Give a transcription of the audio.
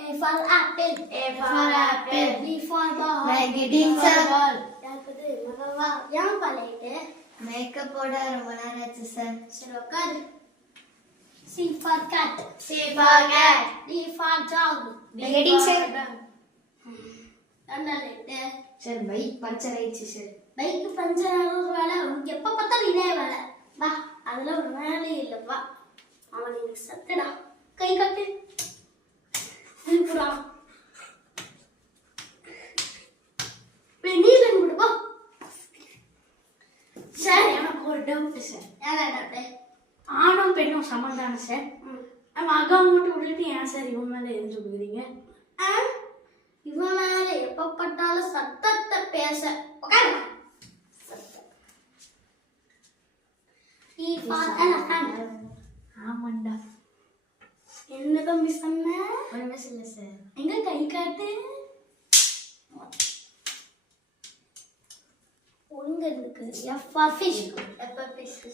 A for apple. A for apple. B for ball. Magnetic ball. யாக்குது மகவா யாம் பலைட்டு makeup போட ரொம்ப நேரம் ஆச்சு சார். சரி உட்காரு. C for cat. C for cat. D for dog. Magnetic sir. அண்ணாலேட்டு சார் பைக் பஞ்சர் ஆயிடுச்சு சார். பைக் பஞ்சர் ஆகுற வேலை உனக்கு எப்ப பார்த்தாலும் இதே வேலை. வா அதுல ஒரு வேலையே இல்லை வா. அவன் எனக்கு சத்துடா கை காட்டு புறா பெண்ணில் விடுவா. சார் எனக்கு ஒரு டவுட் சார். ஏன் ஆணும் பெண்ணும் சமம் தானே சார்? நம்ம அக்காவை மட்டும் விட்டுட்டு ஏன் சார் இவன் மேலே எரிஞ்சு போகிறீங்க? இவன் மேல எப்ப பட்டாலும் சத்தத்தை பேச உட்காரு. ஆமாண்டா. என்ன தம்பி சொன்ன? ஒண்ணுமே சொல்ல சார். எங்க கை காட்டு ஒழுங்க இருக்கு. F for fish. எப்ப பேசு